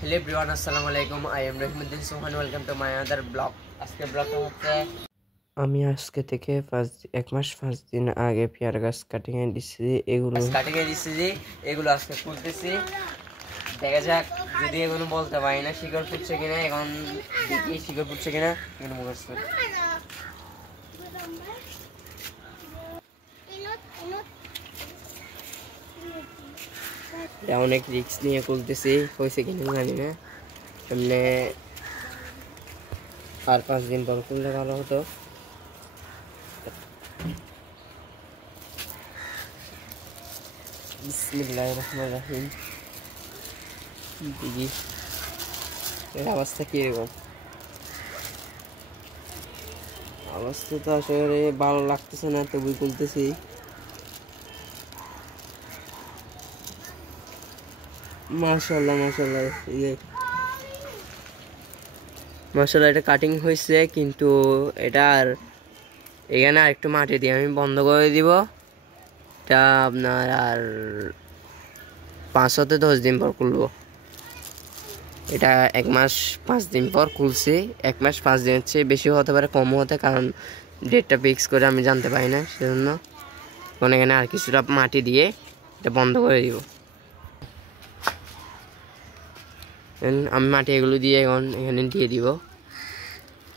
Hello everyone अस्सलाम वालेकुम I am Rahimuddin Sohan welcome to my other blog আজকে ব্লগটা হচ্ছে আমি আজকে থেকে 1 মাস 5 দিন আগে পেয়ার গাছ কাটিং এ দিছি এগুলো আজকে তুলতেছি দেখা যাক যদি এগুলো বলতে পারি না শিকড় ফুটছে কিনা এখন দেখি শিকড় ফুটছে কিনা এগুলো মুখস্থ অনেক রিস্ক নিয়ে তুলতেছি হয়েছে কিনা জানি না এমনি আর 5 দিন পর খুললে ভালো হতো বিসমিল্লাহির রহমানির রহিম দেখি এর অবস্থা কিরকম অবস্থা তো আসলে ভালো লাগতেছে না তবুই খুলতেছি মাশাআল্লাহ মাশাআল্লাহ মাশাআল্লাহ এটা কাটিং হয়েছে কিন্তু এটা আর এখানে আর একটু মাটি দিয়ে আমি বন্ধ করে দিব এটা আপনার আর 5 থেকে 10 দিন পর খুলবো এটা 1 মাস 5 দিন পর খুলছি 1 মাস 5 দিনের চেয়ে বেশি হতে পারে কম হতে কারণ ডেটটা ফিক্স করে আমি জানতে পারি না সেজন্য কোন এখানে আর কিছুটা মাটি দিয়ে এটা বন্ধ করে দিব আমি মাটি এগুলো দিয়ে এখন এখানে দিয়ে দিব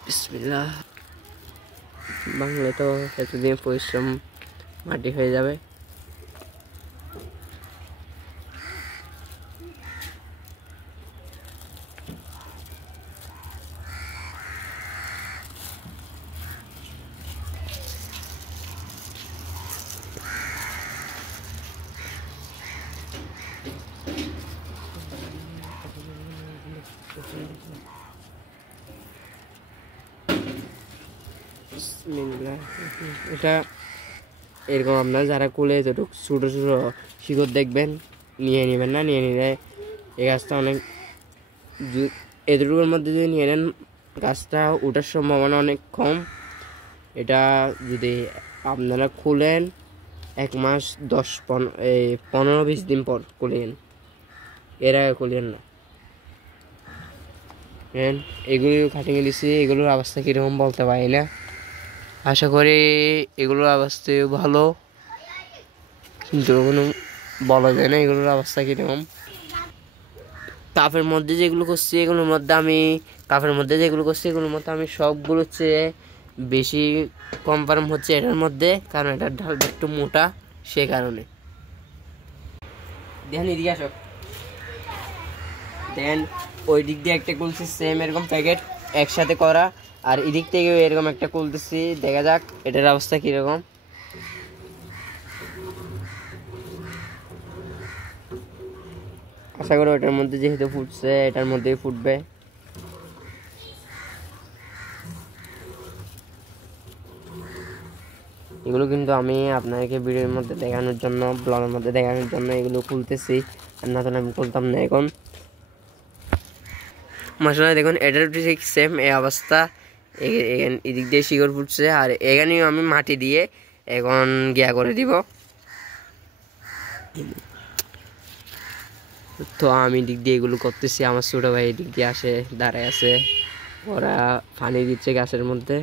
বিসমিল্লাহ বাংলা তো এতদিন পরিশ্রম মাটি হয়ে যাবে এটা এরকম আপনার যারা কোলে যতটুকু ছোটো ছোটো শিকড় দেখবেন নিয়ে নেবেন না নিয়ে নিলে এই গাছটা অনেক এতটুকুর মধ্যে যদি নিয়ে নেন গাছটা ওঠার সম্ভাবনা অনেক কম এটা যদি আপনারা খুলেন 1 মাস 15-20 দিন পর খুলেন এর আগে খুলেন না এগুলো কাটিংয়ে দিচ্ছি এগুলোর অবস্থা কীরকম বলতে পারি না আশা করি এগুলোর অবস্থা ভালো কিন্তু কোনো বলা যায় না এগুলোর অবস্থা কীরকম কাফের মধ্যে যেগুলো করছি এগুলোর মধ্যে আমি সবগুলোর চেয়ে বেশি কনফার্ম হচ্ছে এটার মধ্যে কারণ এটার ঢালটা একটু মোটা সে কারণে দেখেন এদিকে আসো দেন ওই দিক দিয়ে একটা খুলছি সেম এরকম প্যাকেট একসাথে করা আর এদিক থেকে এরকম একটা খুলতেছি দেখা যাক এটার অবস্থা কিরকম আশা করি ওটার মধ্যে যেহেতু ফুটছে এটার মধ্যেই ফুটবে এগুলো কিন্তু আমি আপনাকে ভিডিওর মধ্যে দেখানোর জন্য ব্লগের মধ্যে দেখানোর জন্য এগুলো খুলতেছি আর না তো আমি খুলতাম না এখন মাশাআল্লাহ দেখুন এটার ঠিক সেম এই অবস্থা এদিক দিয়ে শিকড় ফুটছে আর এখানেও আমি মাটি দিয়ে এখন গিয়া করে দিব তো আমি দিক দিয়ে এগুলো করতেছি আমার ছোট ভাই এদিক দিয়ে আসে দাঁড়ায় আছে ওরা পানি দিচ্ছে গাছের মধ্যে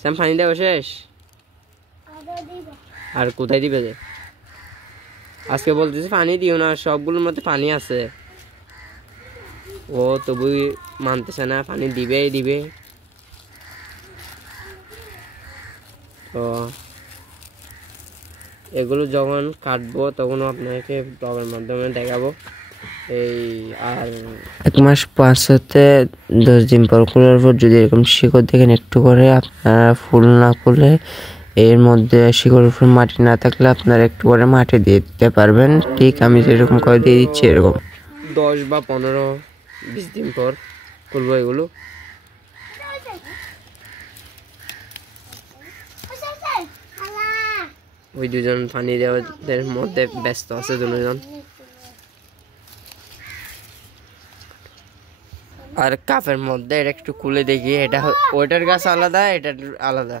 স্যাম পানি দেওয়া শেষ আর কোথায় দিবে যে আজকে বলতেছি পানি দিও না সবগুলোর মধ্যে পানি আছে ও তবুই মানতেছে না পানি দিবে তো এগুলো যখন কাটবো তখন আপনাকে ব্লগের মাধ্যমে দেখাবো এই আর 1 মাস 5 থেকে 10 দিন পর খোলার পর যদি এরকম শিকড় দেখেন একটু করে আপনারা ফুল না করলে এর মধ্যে শিকড়ের উপর মাটি না থাকলে আপনারা একটু করে মাটি দিয়ে দিতে পারবেন ঠিক আমি যেরকম করে দিয়ে দিচ্ছি এরকম 10 বা 15-20 দিন পর খুলবো এগুলো ওই দুজন পানি দেওয়ার মধ্যে ব্যস্ত আছে দুজন আর কাপের মধ্যে এটা একটু খুলে দেখি এটা ওইটার গাছ আলাদা এটার আলাদা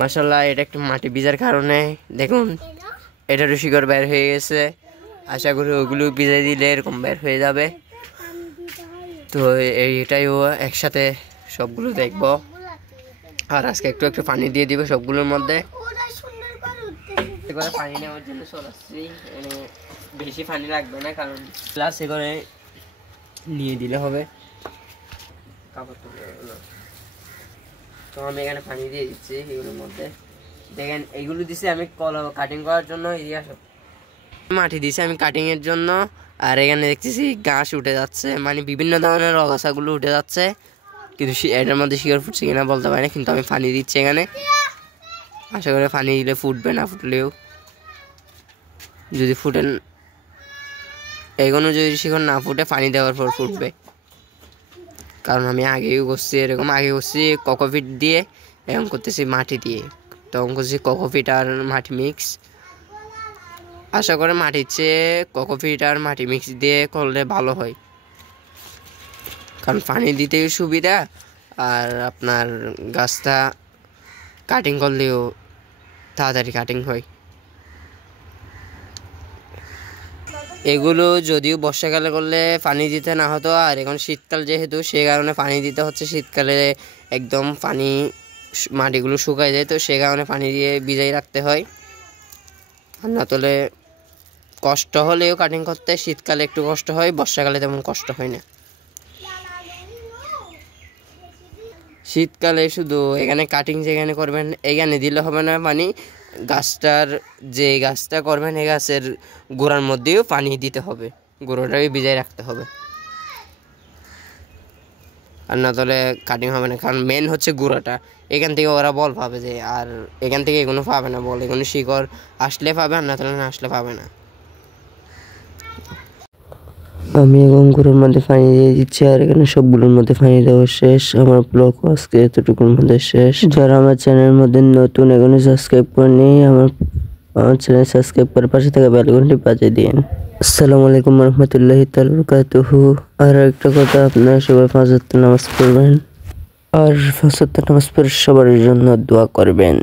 মাশাআল্লাহ এটা একটু মাটি ভিজার কারণে দেখুন এটারও শিকড় বের হয়ে গেছে আশা করি ওগুলো ভিজাই দিলে এরকম বের হয়ে যাবে। তো এইটাইও একসাথে সবগুলো দেখবো। আর আজকে একটু একটু পানি দিয়ে দিবে সবগুলোর মধ্যে। করে পানি নেওয়ার জন্য চলাচ্ছি, বেশি পানি লাগবে না, কারণ গ্লাসে করে নিয়ে দিলে হবে। তো আমি এখানে পানি দিয়ে দিচ্ছি এগুলোর মধ্যে। দেখেন এইগুলো দিছি আমি কাটিং করার জন্য, মাটি দিছি আমি কাটিং এর জন্য। আর এখানে দেখতেছি ঘাস উঠে যাচ্ছে, মানে বিভিন্ন ধরনের আগাছাগুলো উঠে যাচ্ছে, কিন্তু এটার মধ্যে শিকড় ফুটছে কিনা বলতে পারি না। কিন্তু আমি পানি দিচ্ছি এখানে, আশা করি পানি দিলে ফুটবে, না ফুটলেও যদি ফুটেন এগুলো যদি শিকড় না ফুটে পানি দেওয়ার পর ফুটবে। কারণ আমি আগেও করছি এরকম, আগে করছি কোকোপিট দিয়ে, এখন করতেছি মাটি দিয়ে। তখন করছি কোকোপিট আর মাটি মিক্স। আশা করি মাটির চেয়ে কোকোপিট আর মাটি মিক্স দিয়ে করলে ভালো হয়, কারণ পানি দিতেও সুবিধা আর আপনার গাছটা কাটিং করলেও তাড়াতাড়ি কাটিং হয়। এগুলো যদিও বর্ষাকালে করলে পানি দিতে না হতো, আর এখন শীতকাল যেহেতু সে কারণে পানি দিতে হচ্ছে। শীতকালে একদম পানি মাটিগুলো শুকায় যায়, তো সে কারণে পানি দিয়ে ভিজাই রাখতে হয়। আর না তোলে কষ্ট হলেও কাটিং করতে শীতকালে একটু কষ্ট হয়, বর্ষাকালে তেমন কষ্ট হয় না। শীতকালে শুধু এখানে কাটিং যেখানে করবেন এখানে দিলে হবে না পানি, গাছটার যে গাছটা করবেন এই গাছের গোড়ার মধ্যেও পানি দিতে হবে, গোড়াটাকে ভিজাই রাখতে হবে। আর না তাহলে কাটিং হবে না, কারণ মেন হচ্ছে গোড়াটা। এখান থেকে ওরা বল পাবে যে, আর এখান থেকে এগুলো পাবে না বল, এগুলো শিকড় আসলে পাবে, আর না তাহলে না আসলে পাবে না। আমি এখন গুঁড়োর মধ্যে পানি দিয়ে দিচ্ছি, আর এখানে সবগুলোর মধ্যে পানি দেওয়া শেষ। আমার ব্লগ আজকে এতটুকুর মধ্যে শেষ। যারা আমার চ্যানেলের মধ্যে নতুন এখনো সাবস্ক্রাইব করেনি, আমার চ্যানেল সাবস্ক্রাইব করে পাশে থাকা বেল আইকনটি বাজিয়ে দিন। আসসালামু আলাইকুম রহমতুল্লাহি তাআলা বারাকাতুহু। আর একটা কথা, আপনারা সবাই 5 ওয়াক্ত নামাজ পড়বেন, আর 5 ওয়াক্ত নামাজ পড়ে সবার জন্য দোয়া করবেন।